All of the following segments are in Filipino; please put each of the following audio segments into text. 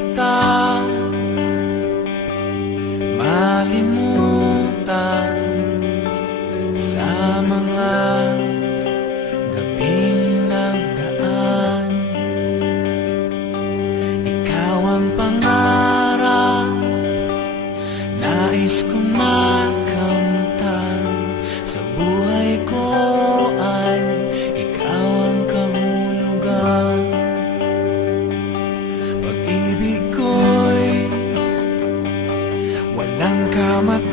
kita malimutan sa mga gabing nagdaan. Ikaw ang pangarap, nais kong makamtan. Sa buhay ko ay ikaw ang kahulugan. Pag-ibig ko'y walang kamatayan.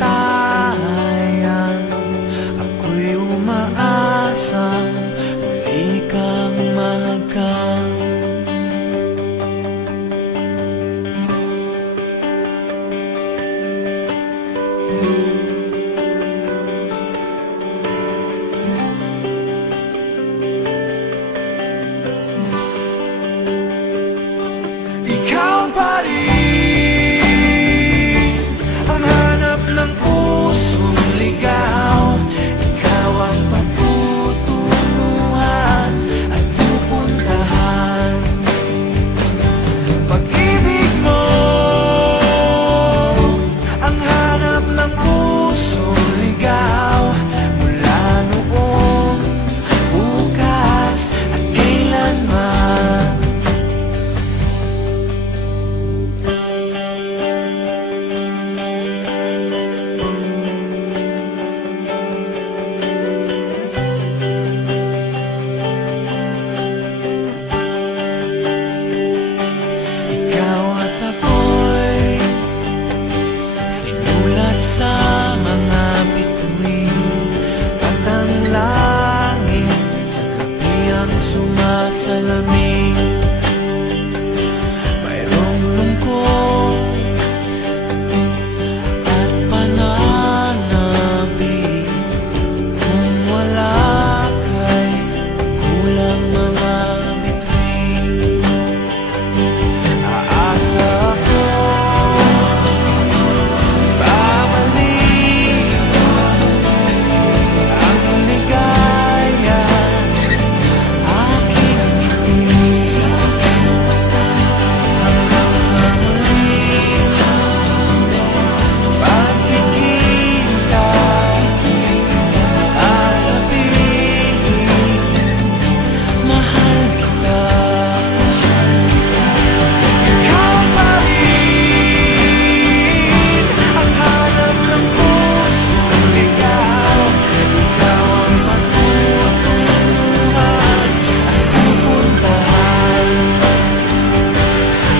Ako'y umaasang muli kang mahagkan. Ikaw pa rin ang hanap ng pusong ligaw. Ikaw ang pagtutunguhan at pupuntahan. Pag-ibig mo ang hanap ng pusong ligaw. Mula noong, bukas at kailanman. Ikaw at ako'y sinulat sa mga bituin. At ang langit sa gabi ang sumasalamin. Mayroong lungkot at pananabik. Kung wala kay kulang mga bituin. Aasa ako babalik ang ligaya. Aking ngiti sa aking mata hanggang sa muli. Pagkikita sasabihin, mahal kita. Ikaw pa rin ang hanap ng pusong ligaw. Ikaw ang pagtutunguhan at pupuntahan.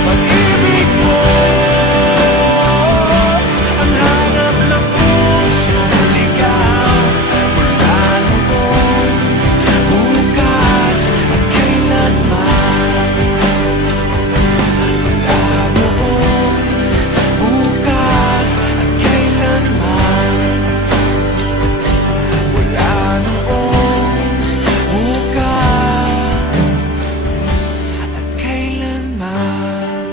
Pag-ibig mo ang hanap ng pusong ligaw. Mula noon, bukas at kailanman. Mula noon, bukas at kailanman. Mula noon, bukas at kailanman.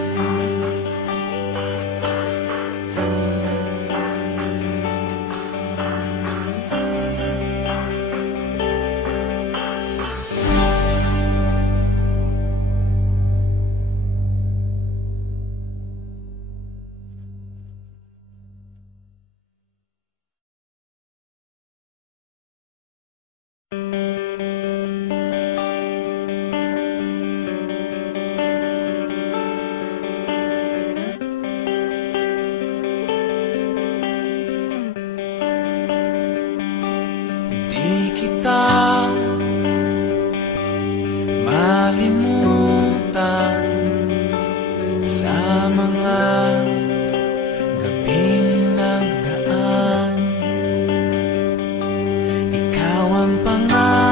Di kita malimutan sa mga gabing nagdaan. Ikaw ang pangarap,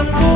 ang